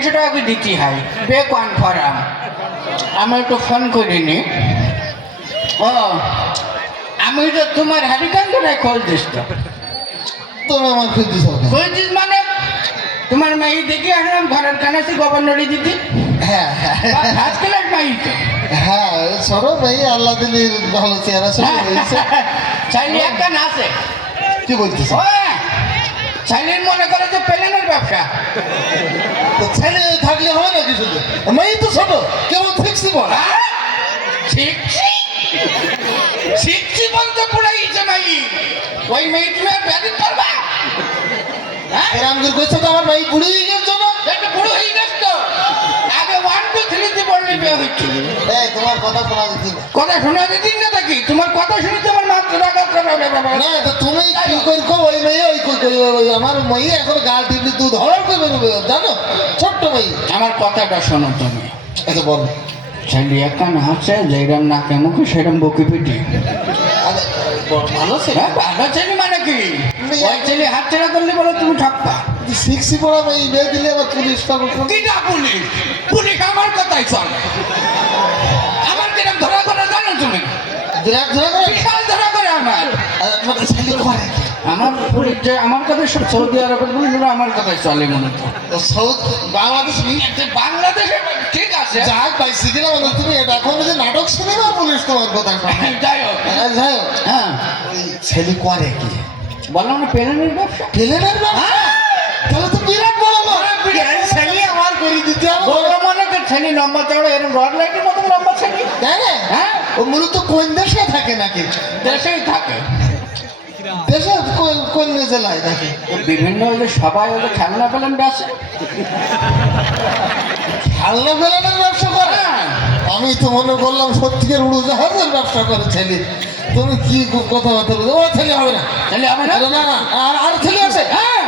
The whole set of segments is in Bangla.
300 টাকা করে দিতে হয় বে কনফার্ম আমার একটু ফোন করিনি ও আমি তো তোমার হারিকান্দটাই খোঁজ দিস তো তুমি আমার খোঁজ দিস খোঁজ দিস মানে তোমার মেয়ে দেখে আসলাম ঘরের কানাসি গভর্নরি দিদি হ্যাঁ হ্যাঁ আজকাল এক মেয়ে তো হ্যাঁ সরো ভাই আল্লাহ দিলি ভালো চেহারা শুরু হয়েছে চাইলে এক কান আছে কি বলতেছ চাইলের মনে করে যে প্লেনের ব্যবসা তো ছেলে থাকলে হবে নাকি শুধু মেয়ে তো ছোট কেমন শিখছি বল শিখছি বলতে পুরাই গেছে মাই ওই মেয়ে তুমি আর ব্যাধিত করবা রামগির কইছে তো আমার মেয়ে বুড়ি হয়ে গেছে না একটা বুড়ো হয়ে গেছ তো আগে 1 2 3 তে বললে বিয়ে হচ্ছে এই তোমার কথা শোনা দিচ্ছি কথা শোনা দিন না থাকি তোমার কথা শুনে তোমার মাত্র রাখা না তো তুমি কি করছো ওই মেয়ে ওই কই আমার মেয়ে এখন গাল টিপলে দুধ হড় করে বেরোবে জানো ছোট্ট মেয়ে আমার কথাটা শোনো তুমি আচ্ছা বল ছেলে একান আছে যেরম নাকে মুখে সেরম বুকে পিটি ভালো ছেলে ভালো ছেলে মানে কি ওই ছেলে হাত ছেড়া করলে বলো তুমি ঠকবা শিখছি পড়া মেয়ে বিয়ে দিলে আবার পুলিশ পাবো কিনা পুলিশ পুলিশ আমার কথাই চলে আমার কিরম ধরা করে জানো তুমি বিশাল ধরা করে আমার ছেলে করে আমার পুলিশ যে আমার কথা সব সৌদি আরবের পুলিশ আমার কথাই চলে মনে তো বাংলাদেশ বাংলাদেশে ঠিক আছে যাই পাইছি কিনা মানে তুমি এটা এখন যে নাটক শুনে না পুলিশ তোমার কথা যাই হোক যাই হোক হ্যাঁ ছেলে করে কি বললাম না প্লেনের ব্যবসা প্লেনের ব্যবসা তাহলে তো বিরাট বড় ছেলে আমার করে দিতে হবে বড় মনে তো ছেলে লম্বা চড়ো এরকম রড লাইটের মতো লম্বা ছেলে তাই না হ্যাঁ ও মূলত কোন দেশে থাকে নাকি দেশেই থাকে দেশে কোন জেলায় থাকে বিভিন্ন ওই যে সবাই ওই যে খেলনা পেলেন বেসে খেলনা ফেলানোর ব্যবসা করে আমি তো মনে করলাম সত্যিকার উড়োজাহাজের ব্যবসা করে ছেলে তুমি কি কথাবার্তা বলছো ও ছেলে হবে না ছেলে হবে না না না আর ছেলে আছে হ্যাঁ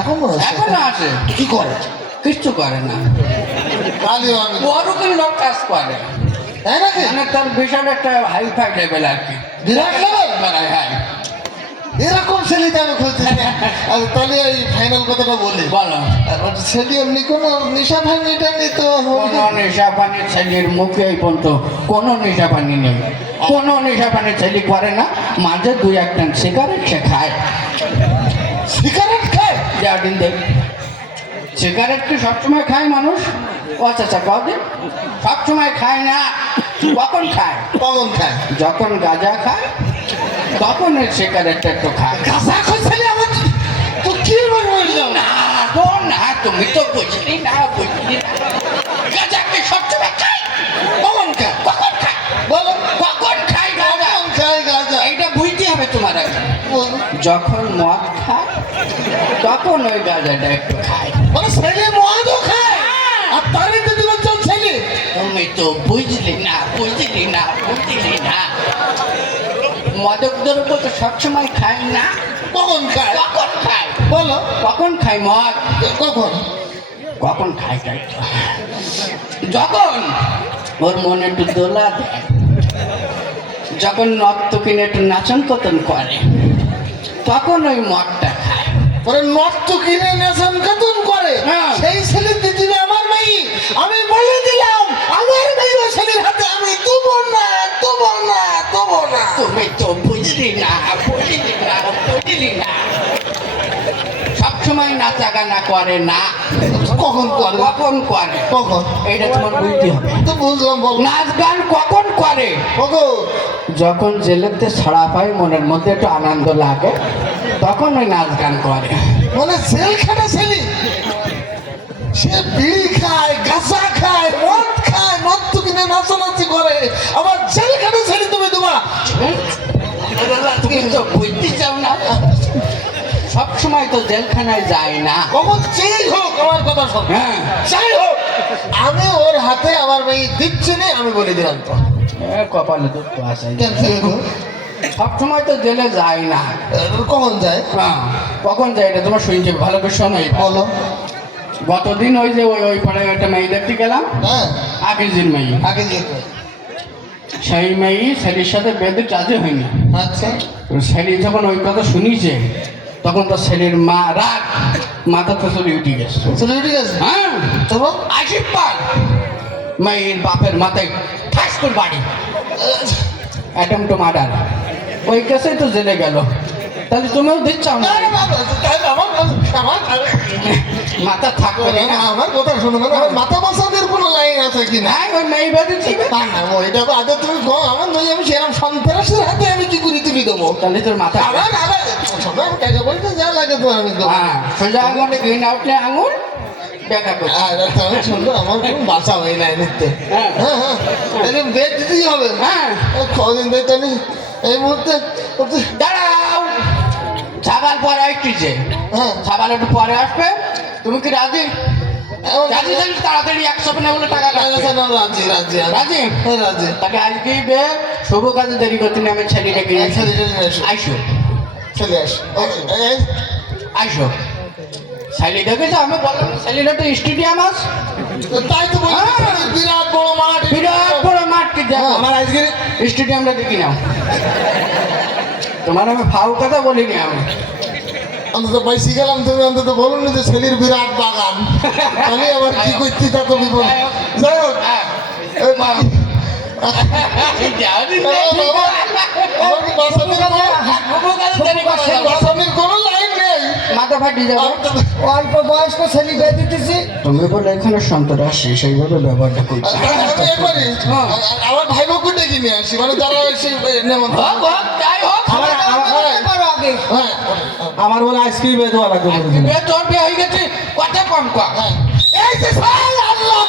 এখন মনে হচ্ছে এখনো আছে কি করে কিচ্ছু করে না কালিও আমি বড় করে লোক কাজ করে তাই নাকি মানে তার বিশাল একটা হাই ফাই লেভেল আর কি বিরাট লেভেল বানায় হ্যাঁ এরকম ছেলেটা আমি খুঁজছি তাহলে এই ফাইনাল কথাটা বলি বলো ছেলে এমনি কোনো নেশা ভাঙিটা নিত কোনো নেশা পানির ছেলের মুখে এই পর্যন্ত কোনো নেশা পানি নেই কোনো নেশা পানির ছেলে করে না মাঝে 2-1 টান সিগারেট সে খায় সিগারেট খায় যাদিন দেখ সিগারেট কি সবসময় খায় মানুষ ও আচ্ছা কদিন সবসময় খায় না কখন খায় কখন খায় যখন গাঁজা খায় তখন ওই সিগারেটটা একটু খায় গাঁজা খাইছিলে আমার তো কি বলবো না না তুমি তো বুঝলি না গাঁজা কি সবসময় খায় কখন খায় কখন খায় বলো কখন খায় গাঁজা কখন খায় গাঁজা এইটা বুঝতে হবে তোমার আগে বলো যখন মদ খায় তখন ওই গাঁজাটা একটু খায় মানে ছেলে মদও খায় আর তারই তো দিবেন চল ছেলে তুমি তো বুঝলি না মদক দ্রব্য তো সবসময় খায় না কখন খায় কখন খায় বলো কখন খায় মদ কখন কখন খায় যখন ওর মনে একটু দোলা দেয় যখন নর্ত কিনে একটু নাচন কতন করে তখন ওই মদটা খায় পরে নষ্ট কিনে নেশন কাতুন করে হ্যাঁ। সেই ছেলে দিদিবে আমার মেয়ে আমি বলে দিলাম আমার মেয়ে ওই ছেলের হাতে আমি দেবো না তুমি তো বুঝলি না সবসময় নাচা গানা করে না কখন করে কখন এইটা তোমার বুঝতে হবে তো বুঝলাম বল নাচ গান কখন করে কখন যখন জেলেতে ছাড়া পায় মনের মধ্যে একটু আনন্দ লাগে তখন ওই নাচ গান করে মানে জেলখানা ছেলে সে বিড়ি খায় গাঁজা খায় মদ খায় নর্ত কিনে নাচানাচি করে আবার জেলখানা ছেলে তুমি তোমার তুমি তো বুঝতে চাও না সবসময় তো জেলখানায় যায় না কখন যেই হোক আমার কথা শোন হ্যাঁ যাই হোক আমি ওর হাতে আমার মেয়ে দিচ্ছি না আমি বলে দিলাম তো কপালে দুঃখ আছে কেন সবসময় তো জেলে যায় না কখন যায় হ্যাঁ কখন যায় এটা তোমার শুনছে ভালো করে শোনোই বলো গতদিন ওই যে ওই পাড়ায় একটা মেয়ে দেখতে গেলাম হ্যাঁ আগের দিন মেয়ে আগে যেতে সেই মেয়ে ছেলের সাথে বেঁধে কাজে হয়নি আচ্ছা ছেলে যখন ওই কথা শুনিছে তখন তো ছেলের মা রাগ মাথা তো চলে উঠে গেছে চলে উঠে গেছে হ্যাঁ তারপর আশিক পাল মেয়ের বাপের মাথায় ঠাস করে বাড়ি অ্যাটম টু মার্ডার ওই কেসে তো জেলে গেল তাহলে তুমিও দিচ্ছ না আরে বাবা, তাহলে মাথা থাকবে না আমার কথা শোনো না, আমার মাথা বাসাদের কোনো লাইন আছে কি না? হ্যাঁ ওই মেয়ে বাড়ি ছিবে তা না, ওইটা তো আগে তুমি কো, আমার নই, আমি সেরকম সন্ত্রাসের হাতে আমি কি করে তুলি দেবো? তাহলে তোর মাথা আবার আবার শোনো, আমি টাকা বলতে যা লাগে তো আমি দেবো। হ্যাঁ সোজা আঙুলে গ্রিন আউটলে আঙুল দেখা করছি আর তুমি শুনলো, আমার কোনো বাসা হয় না নিতে। হ্যাঁ। হ্যাঁ হ্যাঁ, তাহলে বেড দিতেই হবে। হ্যাঁ কদিন দেখতে নি এই মুহূর্তে দাঁড়াও ছাবাল পরে আসছে হ্যাঁ ছাবাল একটু পরে আসবে তুমি কি রাজি রাজি থাকলে তাড়াতাড়ি 100 বলে টাকা লাগবে রাজি রাজি রাজি হ্যাঁ রাজি। তাকে আজকেই বে শুভ কাজে দেরি করতে নেই আমি ছেলেটা কিনে আইসো চলে আস। আইসো শালি দেখেছো আমি বললাম শালিটা তো স্টেডিয়াম আস তাই তো বলি, হ্যাঁ। বিরাট বড় মাঠ। বিরাট বড় মাঠ কি দেখো হ্যাঁ। আমার আজকে স্টেডিয়ামটা দেখি নাও তোমার আমি ফাউ কথা বলিনি আমি অন্তত পাইছি গেলাম, তুমি অন্তত বলুন না যে ছেলের বিরাট বাগান। আমি আবার কি করছি তা তো বিপদ। যাই হোক, হ্যাঁ এই মা- আমার কি বাসানের বাসানের কোনো লাইন নেই। মাথা ফাটি যাবে আমি তো- অল্প বয়স্ক ছেলে বিয়ে দিতেছি তুমি বলে এখানে সন্ত্রাসী সেইভাবে ব্যবহারটা করছি আমি এ করি, আমার ভাই বোনকে ডেকে নিয়ে আসি, মানে তারা এসে নেমন্তন্ন। হোক, হোক, যাই হোক, আমার- খাওয়া দাওয়া করতে পারো আগে। হ্যাঁ আমার বলে আইসক্রিম দেওয়া লাগবে বিয়ে তোর বিয়ে হয়ে গেছে, কথা কম কর। হ্যাঁ। এই যে সাল আল্লাহ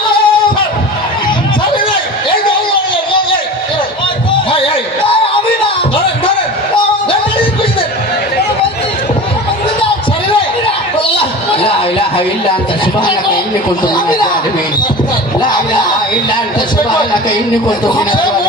সালে নাই, এই যে এই আমি না। ধরেন ধরেন ধরেন, বুঝলেন সালে নাই আল্লাহ। لا إله إلا أنت سبحانك إني كنت من الظالمين لا إله إلا أنت سبحانك إني كنت من الظالمين